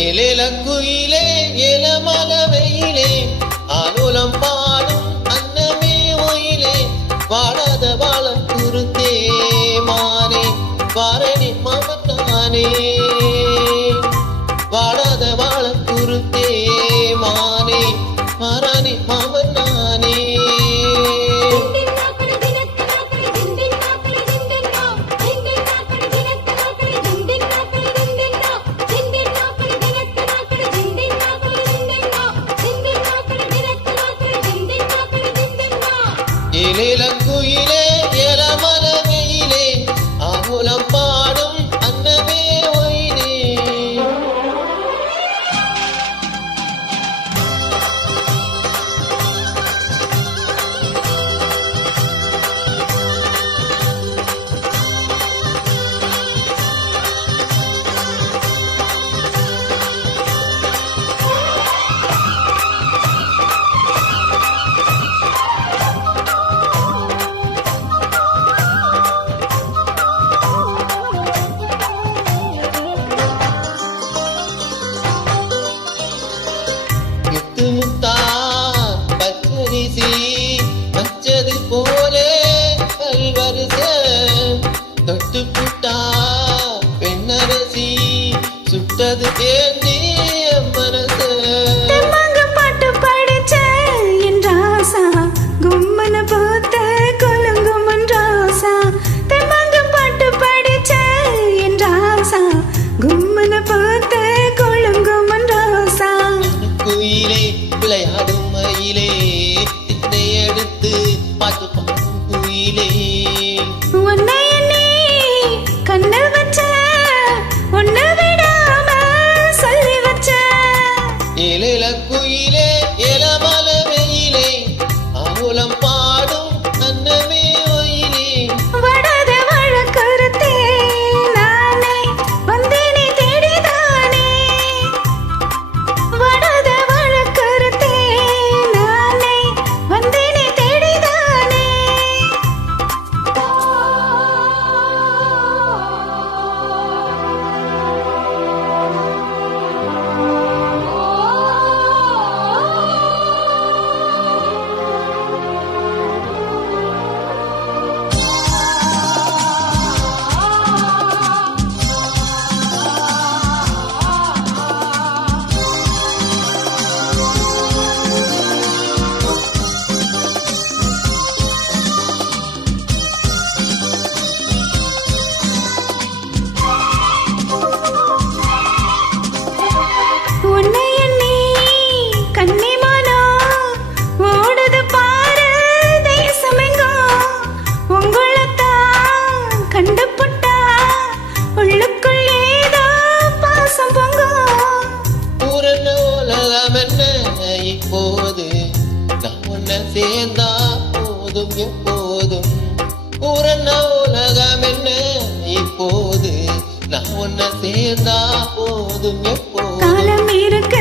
ஏலேலங்குயிலே ஏலமலவையிலே ஆலோலம் பாடும் அன்னமே ஒயிலே வாடாத வாழம் குருத்தே மானே வாரணி மாமத்தானே வாடாத வாழம் குருத்தே மானே வாரணி மாமத்தானே ஏலேலங்குயிலே ஏலமலவையிலே ஆகுலம் பாடும் அன்னமே ஒயிலே முத்தா பச்சரிசி பச்சது போலே கல்வரிச தொட்டு புட்டா பெண்ணரசி சுட்டது ஏந்தி மனசு பாட்டு படிச்ச என் ராசா கும்மன பூத்த கொலுங்குமன் ராசா தெம்மாங்க பாட்டு படிச்ச என் ராசா கும்மன பூத்த கொலுங்குமன் ராசா குயிலே விளையாடும் மயிலே திட்டை எடுத்து பாட்டு பாடும் குயிலே உன்னை எண்ணி கண்ணு வச்ச உன்னை விடாம சொல்லி வச்ச ஏலேலங்குயிலே ஏலமலவையிலே ஆகுலம் பாடும் அன்னமே ஒயிலே வடாத வழக்கருத்தே நானே வந்தேனே தேடிதானே வடாத வழக்கருத்தே நானே வந்தேனே தேடிதானே உன்னை எண்ணி கன்னிமானோ ஓடுது பாரு தேசமெங்கோ உங்களைத்தான் கண்டுபுட்டா உள்ளுக்குள் ஏதோ பாசம் பொங்கும் பூரண உலகம் என்ன இப்போது நான் உன்னை சேர்ந்தா போதும் எப்போதும் பூரண உலகம் என்ன இப்போது நான் உன்னை சேர்ந்தா போதும் எப்போதும் காலம் இருக்க